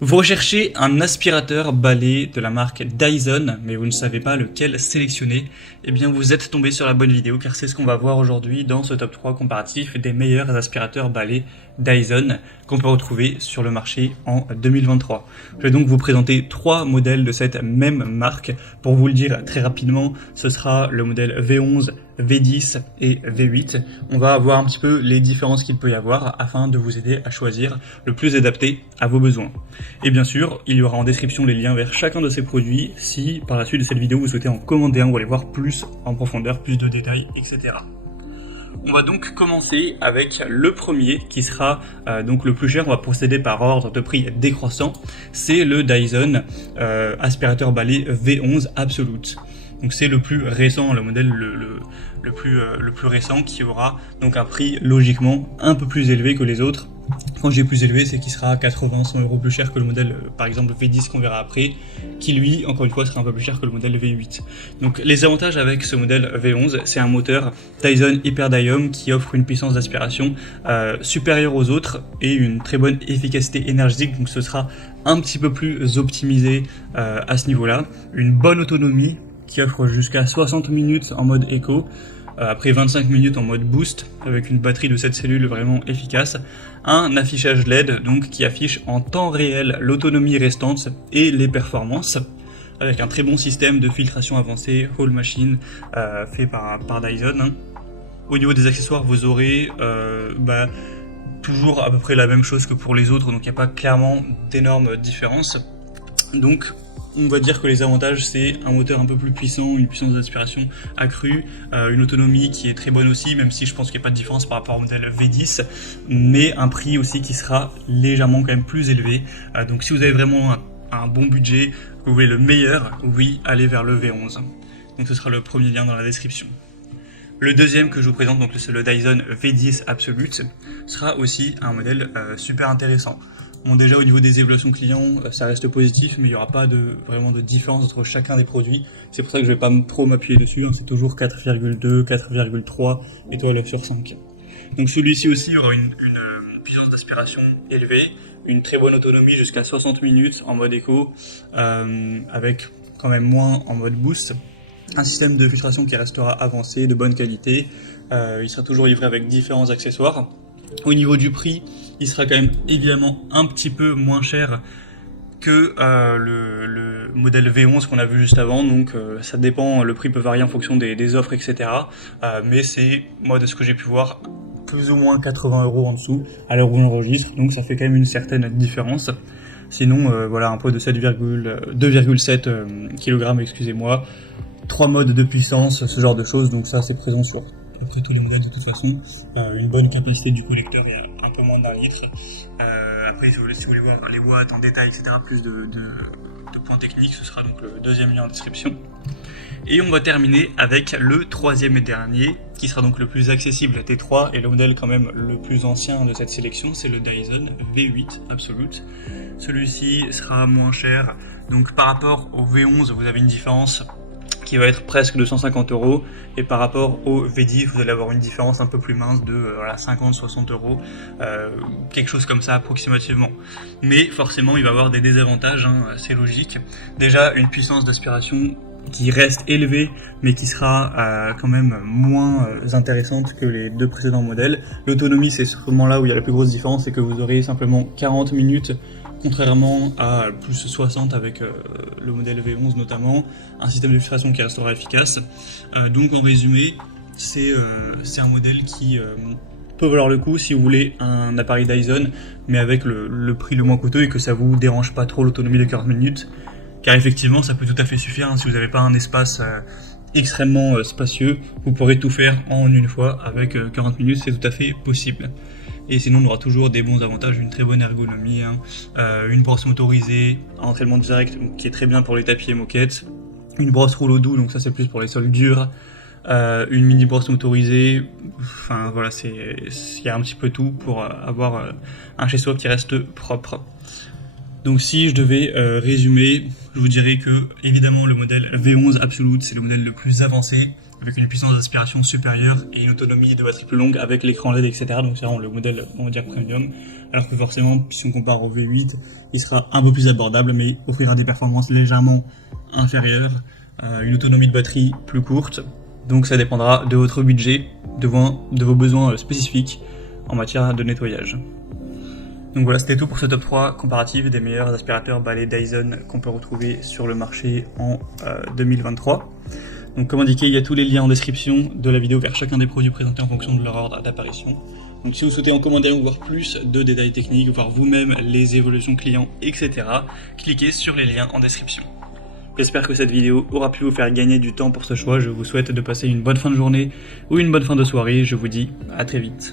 Vous recherchez un aspirateur balai de la marque Dyson, mais vous ne savez pas lequel sélectionner. Eh bien, vous êtes tombé sur la bonne vidéo, car c'est ce qu'on va voir aujourd'hui dans ce top 3 comparatif des meilleurs aspirateurs balai Dyson qu'on peut retrouver sur le marché en 2023. Je vais donc vous présenter 3 modèles de cette même marque. Pour vous le dire très rapidement, ce sera le modèle V11, V10 et V8. On va voir un petit peu les différences qu'il peut y avoir afin de vous aider à choisir le plus adapté à vos besoins. Et bien sûr, il y aura en description les liens vers chacun de ces produits si par la suite de cette vidéo vous souhaitez en commander un ou aller voir plus en profondeur, plus de détails, etc. On va donc commencer avec le premier qui sera donc le plus cher. On va procéder par ordre de prix décroissant. C'est le Dyson aspirateur balai V11 Absolute. Donc c'est le plus récent, le modèle le plus récent qui aura donc un prix logiquement un peu plus élevé que les autres. Quand je dis plus élevé, c'est qu'il sera 80-100 € plus cher que le modèle par exemple V10 qu'on verra après, qui lui, encore une fois, sera un peu plus cher que le modèle V8. Donc les avantages avec ce modèle V11, c'est un moteur Dyson Hyperdium qui offre une puissance d'aspiration supérieure aux autres et une très bonne efficacité énergétique, donc ce sera un petit peu plus optimisé à ce niveau-là. Une bonne autonomie qui offre jusqu'à 60 minutes en mode éco, après 25 minutes en mode boost, avec une batterie de 7 cellules vraiment efficace, un affichage LED donc qui affiche en temps réel l'autonomie restante et les performances, avec un très bon système de filtration avancée Hall Machine fait par Dyson. Au niveau des accessoires, vous aurez toujours à peu près la même chose que pour les autres, donc il n'y a pas clairement d'énormes différences. Donc on va dire que les avantages, c'est un moteur un peu plus puissant, une puissance d'aspiration accrue, une autonomie qui est très bonne aussi, même si je pense qu'il n'y a pas de différence par rapport au modèle V10, mais un prix aussi qui sera légèrement quand même plus élevé. Donc si vous avez vraiment un bon budget, que vous voulez le meilleur, oui, allez vers le V11. Donc ce sera le premier lien dans la description. Le deuxième que je vous présente, donc c'est le Dyson V10 Absolute, sera aussi un modèle super intéressant. Bon, déjà au niveau des évaluations clients, ça reste positif, mais il n'y aura pas vraiment de différence entre chacun des produits. C'est pour ça que je ne vais pas trop m'appuyer dessus, hein. C'est toujours 4,2, 4,3 étoiles sur 5. Donc celui-ci aussi aura une puissance d'aspiration élevée, une très bonne autonomie jusqu'à 60 minutes en mode éco, avec quand même moins en mode boost. Un système de filtration qui restera avancé, de bonne qualité. Il sera toujours livré avec différents accessoires. Au niveau du prix, il sera quand même évidemment un petit peu moins cher que le modèle V11 qu'on a vu juste avant, donc ça dépend, le prix peut varier en fonction des offres, etc. Mais c'est, moi de ce que j'ai pu voir, plus ou moins 80 € en dessous à l'heure où on enregistre, donc ça fait quand même une certaine différence. Sinon, voilà, un poids de 2,7 kg, excusez-moi, 3 modes de puissance, ce genre de choses, donc ça c'est présent sur après tous les modèles de toute façon. Une bonne capacité du collecteur, il y a un peu moins d'1 litre. Après si vous voulez voir les watts en détail, etc., plus de points techniques, ce sera donc le deuxième lien en description. Et on va terminer avec le troisième et dernier, qui sera donc le plus accessible des 3 et le modèle quand même le plus ancien de cette sélection, c'est le Dyson V8 Absolute. Celui-ci sera moins cher, donc par rapport au V11 vous avez une différence qui va être presque de 150 €, et par rapport au V10 vous allez avoir une différence un peu plus mince de 50-60 €, quelque chose comme ça approximativement. Mais forcément il va avoir des désavantages, hein, c'est logique. Déjà une puissance d'aspiration qui reste élevée mais qui sera quand même moins intéressante que les deux précédents modèles. L'autonomie, c'est sûrement là où il y a la plus grosse différence, c'est que vous aurez simplement 40 minutes contrairement à plus 60 avec le modèle V11 notamment, un système de filtration qui restera efficace. Donc en résumé, c'est un modèle qui peut valoir le coup si vous voulez un appareil Dyson, mais avec le prix le moins coûteux et que ça vous dérange pas trop l'autonomie de 40 minutes, car effectivement ça peut tout à fait suffire, hein, si vous n'avez pas un espace extrêmement spacieux, vous pourrez tout faire en une fois avec 40 minutes, c'est tout à fait possible. Et sinon on aura toujours des bons avantages, une très bonne ergonomie, hein, une brosse motorisée, un entraînement direct qui est très bien pour les tapis et moquettes, une brosse rouleau doux, donc ça c'est plus pour les sols durs, une mini brosse motorisée, enfin voilà, il y a un petit peu tout pour avoir un chez soi qui reste propre. Donc si je devais résumer, je vous dirais que évidemment le modèle V11 Absolute c'est le modèle le plus avancé, avec une puissance d'aspiration supérieure et une autonomie de batterie plus longue avec l'écran LED, etc. Donc c'est vraiment le modèle, on va dire, premium. Alors que forcément, si on compare au V8, il sera un peu plus abordable, mais offrira des performances légèrement inférieures, une autonomie de batterie plus courte. Donc ça dépendra de votre budget, de vos besoins spécifiques en matière de nettoyage. Donc voilà, c'était tout pour ce top 3 comparatif des meilleurs aspirateurs balais Dyson qu'on peut retrouver sur le marché en 2023. Donc comme indiqué, il y a tous les liens en description de la vidéo vers chacun des produits présentés en fonction de leur ordre d'apparition. Donc si vous souhaitez en commentaire ou voir plus de détails techniques, voir vous-même les évolutions clients, etc., cliquez sur les liens en description. J'espère que cette vidéo aura pu vous faire gagner du temps pour ce choix. Je vous souhaite de passer une bonne fin de journée ou une bonne fin de soirée. Je vous dis à très vite.